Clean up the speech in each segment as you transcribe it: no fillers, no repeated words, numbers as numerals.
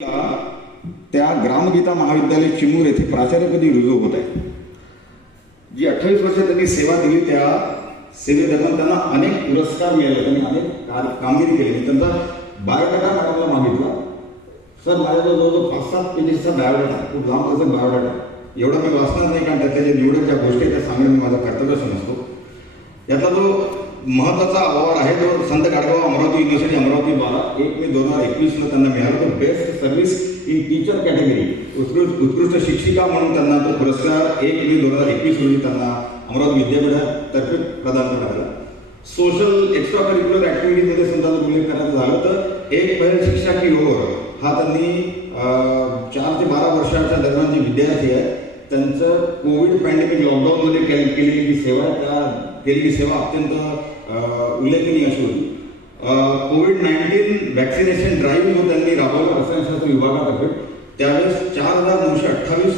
त्या ग्रामगीता महाविद्यालय चिमूर येथे प्राचार्यपदी रुजू होत आहे. जी 28 वर्ष त्यांनी सेवा दिली, त्या सेवेदरम्यान त्यांना अनेक पुरस्कार मिळाले, त्यांनी अनेक कामगिरी केली. त्यांचा बायोडाटा मॅडमला मागितला. सर, माझ्याजवळ जवळजवळ 5-7 पेजेसचा बायोडाटा, खूप लांब त्याचा बायोडाटा, एवढा मी वाचणार नाही, कारण त्याच्या निवडक ज्या गोष्टी त्या सांगणं मी माझा कर्तव्य समजतो. यातला जो महत्वाचा अवॉर्ड आहे तो संत गाडगेबाबा अमरावती युनिव्हर्सिटी अमरावती 1 मे 2021 त्यांना मिळाला. तो best service in teacher category, उत्कृष्ट शिक्षिका म्हणून त्यांना तो पुरस्कार 1 मे 2021 रोजी त्यांना अमरावती विद्यापीठातर्फे प्रदान करण्यात आला. सोशल एक्स्ट्रा करिक्युलर ऍक्टिव्हिटीमध्ये समजा उल्लेख करायचं झालं तर एक पहिल शिक्षा की ओर हा त्यांनी 4 ते 12 वर्षाच्या दरम्यान जे विद्यार्थी आहेत त्यांचं कोविड पॅन्डेमिक लॉकडाऊनमध्ये केलेली जी सेवा आहे, त्या केलेली सेवा अत्यंत उल्लेखनीय अशी होती. कोविड-19 वॅक्सिनेशन ड्राईव्ह जो त्यांनी राबवला रसायनशास्त्र विभागातर्फे, त्यावेळेस 4,928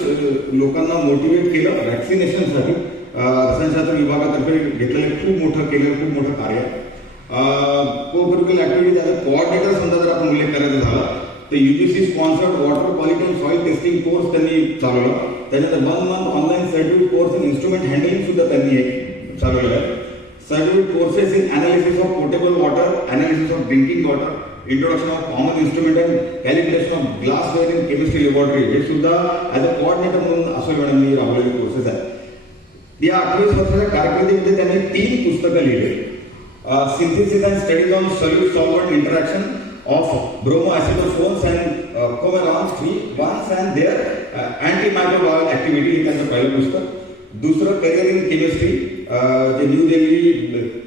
लोकांना मोटिवेट केलं वॅक्सिनेशनसाठी. रसायनशास्त्र विभागातर्फे घेतलेलं खूप मोठं कार्य. को करिक्युलर ऍक्टिव्हिटी त्याचा कोऑर्डिनेटर समजा जर आपण उल्लेख करायचा झाला तर UGC sponsored water quality and soil testing course त्यांनी चालवला. त्यानंतर 1 month online certificate course in instrument handling सुद्धा त्यांनी चालवलेला आहे. Certificate courses in analysis of portable water, analysis of drinking water, introduction of common instrument and calibration of glassware in chemistry laboratory, हे सुद्धा as a coordinator म्हणून असोल मॅडमनी राबवलेले courses आहेत. या 28 वर्षाच्या कारकिर्दीमध्ये त्यांनी 3 पुस्तकं लिहिली. Synthesis and studies on solute solvent interaction of bromoacetophenones and coumarins 3 ones and their antimicrobial activity, हे त्यांचं पहिलं पुस्तक. दुसरं करिअर इन केमिस्ट्री, जे न्यू दिल्ली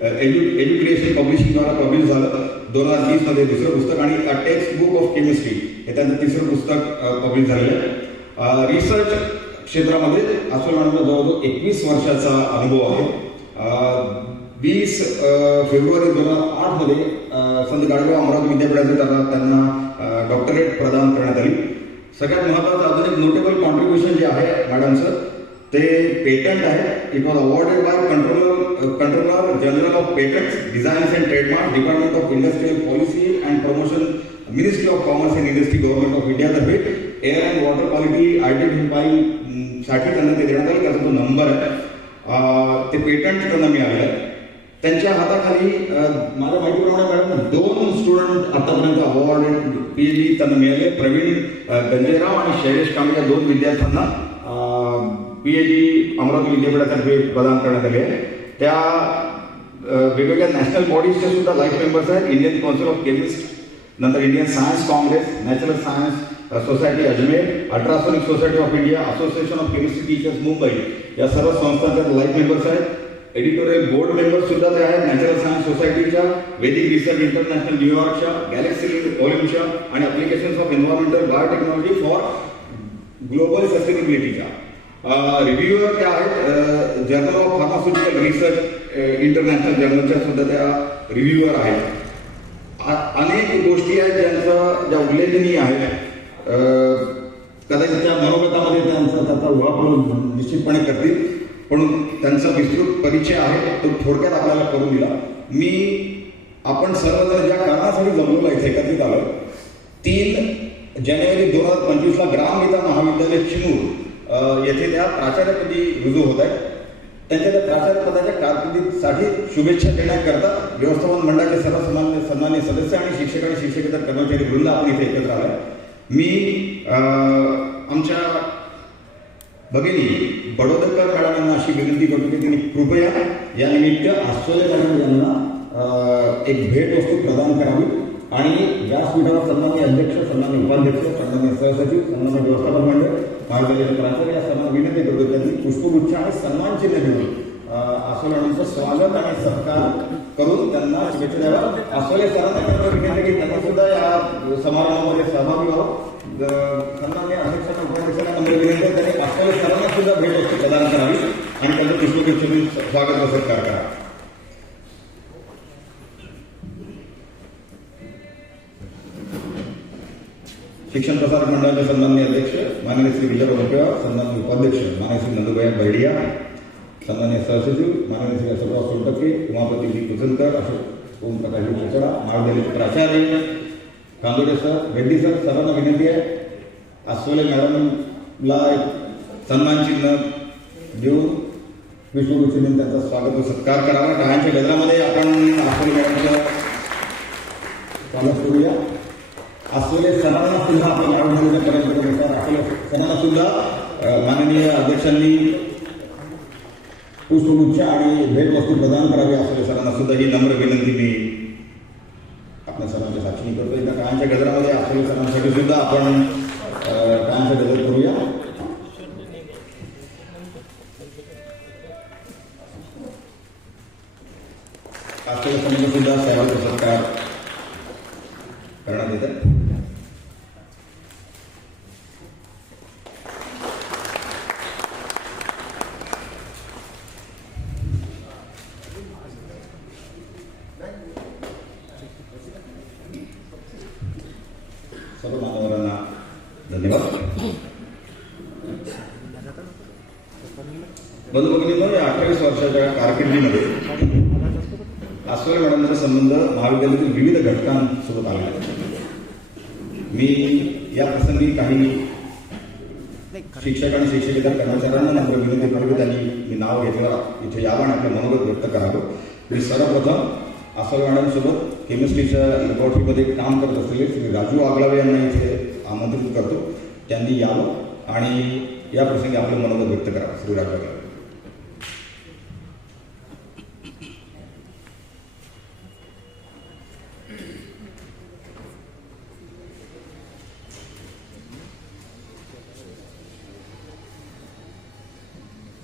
एज्युकेशन पब्लिशिंगद्वारा पब्लिश झालं 2020 मध्ये दुसरं पुस्तक. आणि a text book of chemistry हे त्यांचं तिसरं पुस्तक पब्लिश झालेलं आहे. रिसर्च क्षेत्रामध्ये अस्वल मॅडमला जवळजवळ 21 वर्षाचा अनुभव आहे. 20 फेब्रुवारी 2008 मध्ये संत गाडगेबाबा अमरावती विद्यापीठाचे त्यांना डॉक्टरेट प्रदान करण्यात आली. सगळ्यात महत्त्वाचं अजून एक नोटेबल कॉन्ट्रीब्युशन जे आहे मॅडमचं ते पेटंट आहे. It was awarded by controller general of patents, designs and trademark, department of industrial policy and promotion, ministry of commerce and industry, government of इंडियातर्फे air and water quality identifying साठी त्यांना ते देण्यात आले. त्याचा तो नंबर आहे. ते पेटंट त्यांना मिळालेलं आहे. त्यांच्या हाताखाली माझ्या माहितीप्रमाणे मॅडम 2 स्टुडंट आतापर्यंत अवॉर्ड PhD त्यांना मिळाले. प्रवीण गंजेराव आणि शैलेश कांबळे या 2 विद्यार्थ्यांना PhD अमरावती विद्यापीठातर्फे प्रदान करण्यात आले आहे. त्या वेगवेगळ्या नॅशनल बॉडीजचे सुद्धा लाईफ मेंबर्स आहेत. इंडियन काउन्सिल ऑफ केमिस्ट, नंतर Indian science congress, natural science society Ajmer, ultrasonic society of India, association of chemistry teachers Mumbai, या सर्व संस्थांच्या लाईफ मेंबर्स आहेत. एडिटोरियल बोर्ड मेंबर्स सुद्धा ते आहेत. नॅचरल सायन्स सोसायटीच्या, वैदिक रिसर्च इंटरनॅशनल न्यूयॉर्कच्या, गॅलेक्सी ओलिम्पच्या आणि applications of environmental biotechnology for global सस्टेनेबिलिटीच्या. रिव्ह्यूअर त्या आहेत. Journal of pharmaceutical research international जर्नलच्या सुद्धा त्या रिव्ह्यूअर आहेत. अनेक गोष्टी आहेत ज्या उल्लेखनीय आहेत. कदाचित त्या मनोगतामध्ये त्याचा उहापोह निश्चितपणे करतील, पण त्यांचा विस्तृत परिचय आहे तो थोडक्यात आपल्याला करून दिला. आपण सर्वजण ज्या कारणासाठी जमलेलो इथे एकत्रित आलो, 3 जानेवारी 2025 ला ग्रामगीता महाविद्यालय चिमूर येथे त्या प्राचार्यपदी रुजू होत आहेत. त्यांच्या त्या प्राचार्यपदाच्या कारकिर्दीसाठी शुभेच्छा देण्याकरता व्यवस्थापन मंडळाचे सर्व सन्माननीय सदस्य आणि शिक्षक आणि शिक्षकेतर कर्मचारी वृंद आपण इथे एकत्र आलाय. मी आमच्या भगिनी बडोदकर मॅडम यांना अशी विनंती करतो की त्यांनी कृपया या निमित्त आस्वले मॅडम यांना एक भेटवस्तू प्रदान करावी आणि व्यासपीठावर सन्माननीय अध्यक्ष, सन्माननीय उपाध्यक्ष, सन्माननीय सहसचिव, सन्माननीय व्यवस्थापन मंडळ, महाविद्यालयाचे प्राचार्य या सर्वांना विनंती करतो त्यांनी पुष्पगुच्छ आणि सन्मान चिन्ह देऊन आस्वले मॅडमचं स्वागत आणि सत्कार करून त्यांना शुभेच्छा द्यावा. आस्वले सरांना विनंती की त्यांना सुद्धा या समारंभामध्ये सहभागी व्हावं. सन्माननीय अध्यक्षांना, उपाध्यक्षांना विनंती त्यांनी आस्वले सरांना सुद्धा भेटवस्तू प्रदान करावी आणि त्यांचं पुष्पगुच्छ स्वागत व सत्कार करा. शिक्षण प्रसारक मंडळाचे सन्माननीय अध्यक्ष माननीय श्री विजयराव भोपेवा, सन्माननीय उपाध्यक्ष माननीय श्री नंदुभाई बर्डिया, सन्माननीय सहसचिव माननीय श्री असोबराव सोनटक्के, उमापती जी कुचलकर, अशोक ओमप्रकाश चोचडा, महाविद्यालयाचे प्राचार्य कांदोडे सर, रेड्डी सर, सर्वांना विनंती आहे अस्वले मॅडमला एक सन्मान चिन्ह देऊन विश्वगुरूंनी त्यांचा स्वागत व सत्कार करावा. टाळ्यांच्या गजरामध्ये आपण अस्वले मॅडमचं स्वागत करूया. अस्वले सरांना सुद्धा आपण मॅडम परंपरेनुसार अस्वले सरांना सुद्धा माननीय अध्यक्षांनी पुष्पगुच्छ आणि भेटवस्तू प्रदान करावी. अस्वले सरांना सुद्धा ही नम्र विनंती मी आपल्या सर्वांच्या साक्षीने करतो. एका काळांच्या गजरामध्ये अस्वले सरांसाठी सुद्धा आपण काळांचा गजर करूया. अस्वले सरांना सुद्धा स्वागत सत्कार करण्यात येतात. सर्व मान्यवरांना धन्यवाद. बंधू भगिनींनो, या 28 वर्षाच्या कारकिर्दीमध्ये अस्वले मॅडमचा संबंध महाविद्यालयातील विविध घटकांसोबत आलेला आहे. मी या प्रसंगी काही शिक्षक आणि शिक्षकेतर कर्मचाऱ्यांना नम्र विनंती करतो, त्यांनी मी नाव घेतलं इथे यावं आणि आपलं मनोगत व्यक्त करावं. मी सर्वप्रथम अस्वले मॅडमसोबत केमिस्ट्रीच्या लॅबोरेटरीमध्ये काम करत असलेले श्री राजू आगलावे यांना इथे आमंत्रित करतो. त्यांनी यावं आणि या प्रसंगी आपलं मनोगत व्यक्त करावं. श्री राजू आगलावे.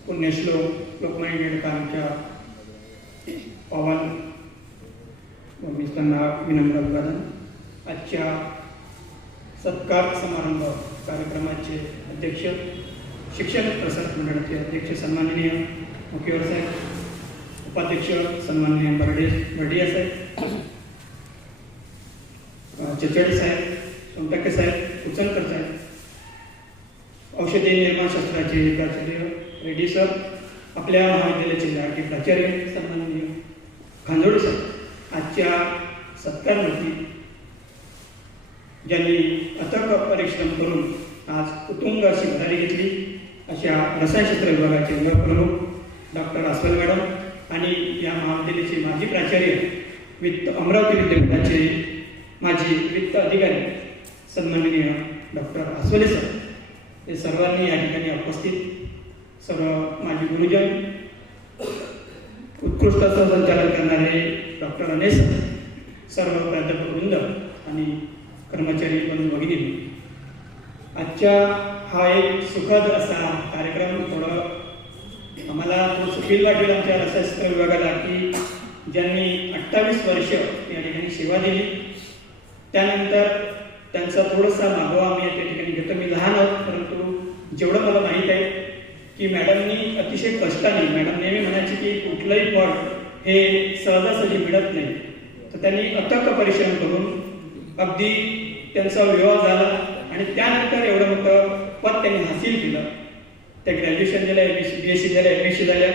पुण्यश्लोक लोकमान्य टिळकांच्या पावन विनम्र अभिवादन. आजच्या सत्कार समारंभ कार्यक्रमाचे अध्यक्ष, शिक्षण प्रसारक मंडळाचे अध्यक्ष सन्माननीय मुखिवर साहेब, उपाध्यक्ष सन्माननीय बर्डिया साहेब, चिचळे साहेब, सोनटक्के साहेब, उचलकर साहेब, औषधी निर्माणशास्त्राचे प्राचार्य रेड्डी सर, आपल्या महाविद्यालयाचे लाडके प्राचार्य सन्माननीय खांदोडे सर, आजच्या सत्कारवरती ज्यांनी अथक परिश्रम करून आज उत्तुंग अशी भरारी घेतली अशा रसायनशास्त्र विभागाचे प्रमुख डॉक्टर अस्वले मॅडम आणि या महाविद्यालयाचे माजी प्राचार्य वित्त अमरावती विद्यापीठाचे माजी वित्त अधिकारी सन्माननीय डॉक्टर अस्वले सर, हे सर्वांनी या ठिकाणी उपस्थित सर्व माजी गुरुजन, उत्कृष्ट संचालन करणारे डॉक्टर अनेस, सर्व प्राध्यापक वृंद आणि कर्मचारी बंधू भगिनी, आजच्या हा एक सुखद असा कार्यक्रम थोडं आम्हाला थोडंसं फील वाटेल आमच्या रसायनशास्त्र विभागाला की ज्यांनी 28 वर्ष या ठिकाणी सेवा दिली. त्यानंतर त्यांचा थोडासा मागोवा आम्ही या ठिकाणी घेतो. मी लहान आहोत, परंतु जेवढं मला माहीत आहे की मॅडमनी अतिशय कष्टाने, मॅडम नेहमी म्हणायची की कुठलंही पद हे सहजासहजी मिळत नाही, तर त्यांनी अथक परिश्रम करून अगदी त्यांचा विवाह झाला आणि त्यानंतर एवढं मोठं पद त्यांनी हासिल केलं. त्या ग्रॅज्युएशन झाल्या, BSc झाल्या, MSc झाल्या,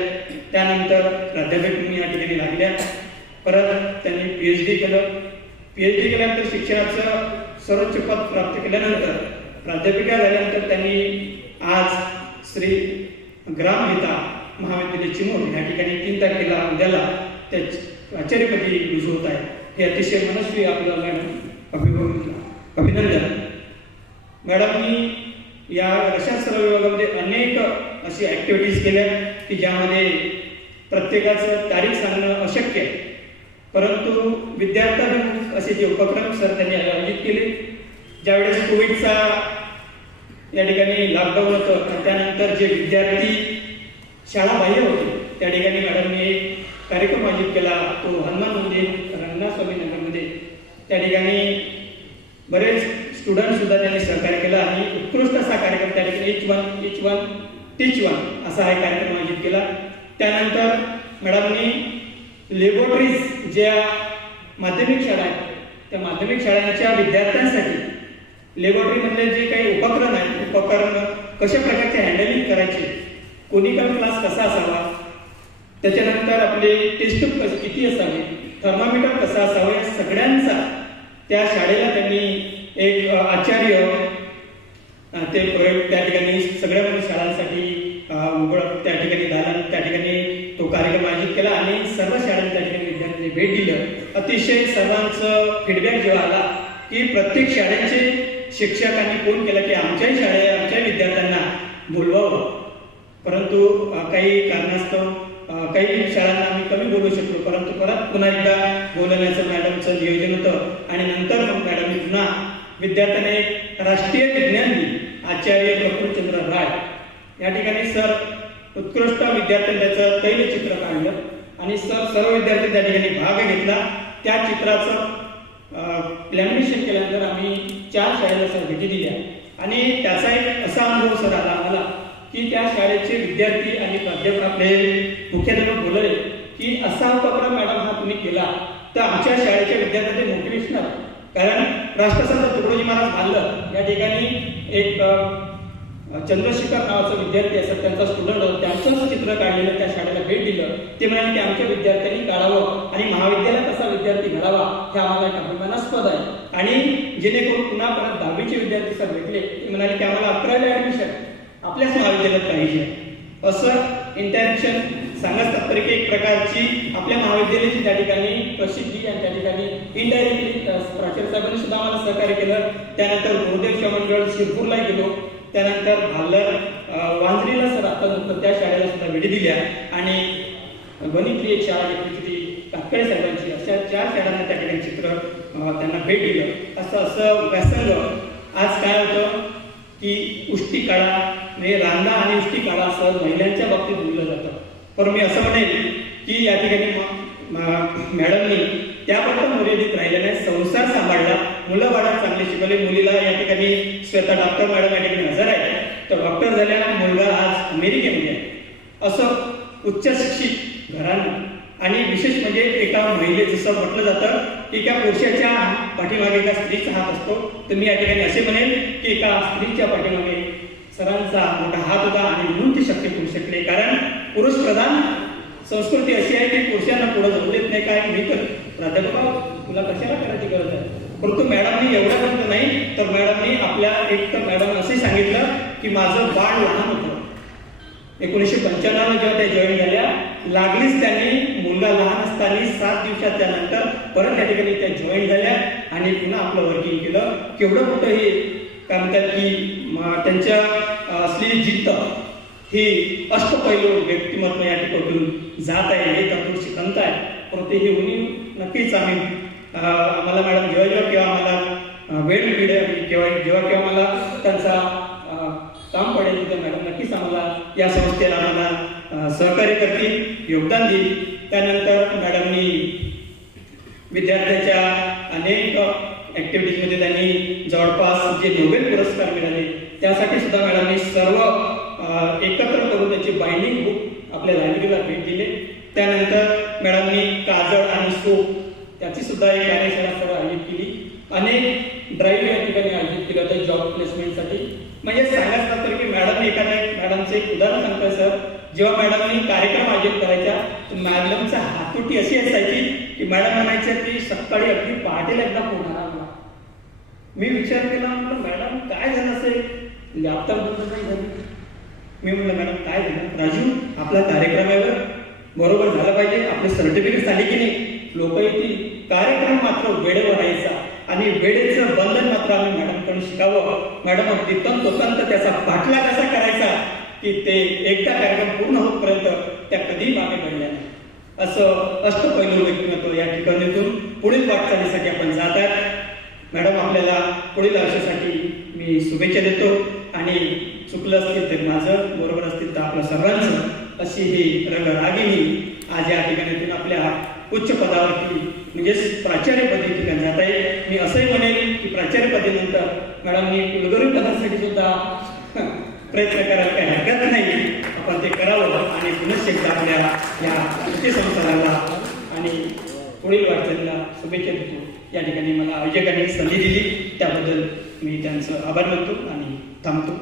त्यानंतर प्राध्यापक म्हणून या ठिकाणी लागल्या. परत त्यांनी PhD केलं. PhD केल्यानंतर शिक्षणाचं सर्वोच्च पद प्राप्त केल्यानंतर प्राध्यापिका झाल्यानंतर त्यांनी आज श्री ग्रामहिता महाविद्यालय चिमूर या ठिकाणी 3 तारखेला उद्याला त्या आचार्यपदी रुजू होत आहे. हे अतिशय मनस्वी आपलं मॅडम अभिनंदन. मॅडमनी या रसायनशास्त्र विभागामध्ये अनेक अशी ॲक्टिव्हिटीज केल्या की ज्यामध्ये प्रत्येकाचं तारीख सांगणं अशक्य आहे, परंतु विद्यार्थ्यांना असे जे उपक्रम सर त्यांनी आयोजित केले. ज्यावेळेस कोविडचा या ठिकाणी लॉकडाऊन होतं, त्यानंतर जे विद्यार्थी शाळाबाह्य होते त्या ठिकाणी मॅडमने एक कार्यक्रम आयोजित केला. तो हनुमान मंदिर रंगनाथस्वामी नगरमध्ये. त्या ठिकाणी बरेच स्टुडंट सुद्धा त्यांनी सहकार्य केला आणि उत्कृष्ट असा कार्यक्रम त्या ठिकाणी H1 Teach 1 असा हा कार्यक्रम आयोजित केला. त्यानंतर मॅडमनी लॅबोरेटरीज ज्या माध्यमिक शाळा आहेत त्या माध्यमिक शाळांच्या विद्यार्थ्यांसाठी लॅबोरेटरीमधले जे काही उपकरण कशा प्रकारचे हँडलिंग करायचे, कोनिकल क्लास कसा असावा, त्याच्यानंतर आपले टेस्ट किती असावे, थर्मामीटर कसा असावा, या सगळ्यांचा त्या शाळेला त्यांनी एक आचार्य ते प्रोजेक्ट त्या ठिकाणी सगळ्या शाळांसाठी उघड त्या ठिकाणी दालन त्या ठिकाणी तो कार्यक्रम आयोजित केला आणि सर्व शाळांनी त्या ठिकाणी विद्यार्थ्यांनी भेट दिलं. अतिशय सर्वांचं फीडबॅक जेव्हा आला की प्रत्येक शाळेचे शिक्षकांनी फोन केला की आमच्याही शाळेत आमच्या विद्यार्थ्यांना बोलवावं, परंतु काही कारणास्तव काही शाळांना आम्ही कमी बोलू शकलो, परंतु परत पुन्हा एकदा बोलवण्याचं मॅडमचं नियोजन होतं आणि नंतर मग मॅडमनी पुन्हा विद्यार्थ्यांना एक राष्ट्रीय विज्ञान दिन आचार्य प्रफुल्लचंद्र राय या ठिकाणी सर उत्कृष्ट विद्यार्थ्यांनी त्याचं तैलचित्र काढलं आणि सर सर्व विद्यार्थी त्या ठिकाणी भाग घेतला. त्या चित्राचं लॅमिनेशन केल्यानंतर आम्ही 4 शाळेला सर भेटी दिल्या आणि त्याचा एक असा अनुभव सर आला आम्हाला की त्या शाळेचे विद्यार्थी आणि प्राध्यापक आपले मुख्याध्यापक बोलले की असा उपक्रम मॅडम हा तुम्ही केला तर आमच्या शाळेच्या विद्यार्थ्यांचे मोटिवेशनल, कारण राष्ट्रसंत तुकडोजी महाराज भाल्लर या ठिकाणी एक चंद्रशेखर नावाचा विद्यार्थी असतात, त्यांचा स्टुडंट होता, त्यांचंच चित्र काढलेलं त्या शाळेला भेट दिलं. ते म्हणाले की आमच्या विद्यार्थ्यांनी काढावं आणि महाविद्यालयात कसा विद्यार्थी घडावा हे आम्हाला एक अभिमानास्पद आहे. आणि जेणेकरून पुन्हा परत 10वीचे विद्यार्थी सर भेटले, ते म्हणाले की आम्हाला 11वीला ऍडमिशन आपल्याच महाविद्यालयात पाहिजे. असं इंटरॅक्शन सांगत तात्पर्य की एक प्रकारची आपल्या महाविद्यालयाची त्या ठिकाणी प्रसिद्धी आणि त्या ठिकाणी इनडायरेक्टली प्राचार्य साहेबांनी सुद्धा आम्हाला सहकार्य केलं. त्यानंतर गुरुदेव शिव मंडळ शिरपूरला गेलो, त्यानंतर भाल्लर वांजरीला सर आता नंतर त्या शाळेला सुद्धा भेटी दिल्या आणि गणितली एक शाळा घेतली होती कातकळे साहेबांची. अशा 4 शाळांना त्या ठिकाणी चित्र त्यांना भेट दिलं. असं व्यासंग आज काय होतं की उष्टी काळा म्हणजे रांगा आणि उष्टी काळा असं महिलांच्या बाबतीत बोललं जातं, पण मी असं म्हणेल की या ठिकाणी मॅडमनी त्याबद्दल मर्यादित राहिलं नाही, संसार सांभाळला, मुलं बाळा चांगले शिकवले. मुलीला या ठिकाणी स्वतः डॉक्टर मॅडम या ठिकाणी हजर आहे, तर डॉक्टर झालेला मुलगा आज अमेरिकेमध्ये आहे. असं उच्च शिक्षित घरांना आणि विशेष म्हणजे एका महिले जसं म्हटलं जातं की एका पुरुषाच्या पाठीमागे एका स्त्रीचा हात असतो, तर मी या ठिकाणी असे म्हणेल की एका स्त्रीच्या पाठीमागे सरांचा मोठा हात होता आणि म्हणून ते शक्य करू शकले. कारण पुरुष प्रधान संस्कृती अशी आहे की पुरुषांना पुढे जाऊ देत नाही. काय मी तर प्राध्यापक तुला कशाला करायची गरज आहे, परंतु मॅडमनी एवढा करत नाही, तर मॅडमनी आपल्या एक तर मॅडम असे सांगितलं की माझं बाळ लहान होतं 1995 जेव्हा त्या जॉईन झाल्या, लागलीच त्यांनी मुलगा लहान असताना 7 दिवसाच्या नंतर परत त्या ठिकाणी त्या जॉईन झाल्या आणि पुन्हा आपलं वर्किंग केलं. केवढं मोठं हे काय म्हणतात की त्यांच्या असलेली जिद्द ही अष्टपैलू व्यक्तिमत्व या ठिकाणी जात आहे, हे तर शिकंत आहे. परंतु हे उणीव नक्कीच आम्हाला मॅडम जेव्हा केव्हा आम्हाला वेळ मिळेल जेव्हा मला त्यांचा काम पडेल तिथे मॅडम नक्कीच आम्हाला या संस्थेला आम्हाला सहकार्य करतील, योगदान देईल. त्यानंतर मॅडमनी विद्यार्थ्यांच्या अनेक ऍक्टिव्हिटीजमध्ये त्यांनी जवळपास जे नोबेल पुरस्कार मिळाले त्यासाठी सुद्धा मॅडमनी सर्व एकत्र करून त्याची बाइंडिंग बुक आपल्या लायब्ररीला भेट दिले. त्यानंतर मॅडमनी काजळ आणि सोप त्याची सुद्धा एक कार्यशाळा सर्व आयोजित केली. अनेक ड्राईव्ह या ठिकाणी आयोजित केलं होतं जॉब प्लेसमेंटसाठी. म्हणजे सांगायचं तर की मॅडमचं एक उदाहरण सांगतोय सर, जेव्हा मॅडमनी कार्यक्रम आयोजित करायचा तर मॅडमचा हातोटी अशी असायची की मॅडम म्हणायच्या की सकाळी अगदी पहाटेला एकदा फोन आला मला. मी विचार केला म्हटलं मॅडम काय झालं असेल, लॅपटॉप बंद नाही झाली. मी म्हटलं मॅडम काय झालं, राजू आपला कार्यक्रम आहे बरोबर झाला पाहिजे, आपले सर्टिफिकेट आले की नाही, लोक येतील, कार्यक्रम मात्र वेळेवर राहायचा आणि वेळेचं बंधन मात्र आम्ही मॅडमकडून शिकावं. मॅडम अगदी तंतोतंत त्याचा पाठला कसा करायचा की ते एकदा कार्यक्रम पूर्ण होतपर्यंत त्या कधीही मागे पडल्या नाही. असं अष्टपैलू व्यक्तिमत्व या ठिकाणीतून पुढील वाटचालीसाठी आपण जात आहात. मॅडम आपल्याला पुढील आयुष्यासाठी मी शुभेच्छा देतो आणि चुकलं असतील तर माझं, बरोबर असतील तर आपलं सर्वांचं, अशी ही रंगरागिणी आज या ठिकाणीतून आपल्या उच्च पदावरती म्हणजेच प्राचार्यपदी ठिकाणी जात आहे. मी असंही म्हणेन की प्राचार्यपदीनंतर मॅडमनी कुलगुरू पदासाठी सुद्धा प्रयत्न करायला काही हरकत नाही, आपण ते करावं आणि पुनश्च एकदा आपल्या या कृती संस्थानाला आणि पुढील वाटचालीला शुभेच्छा देतो. या ठिकाणी मला आयोजकांनी संधी दिली त्याबद्दल मी त्यांचं आभार मानतो आणि थांबतो.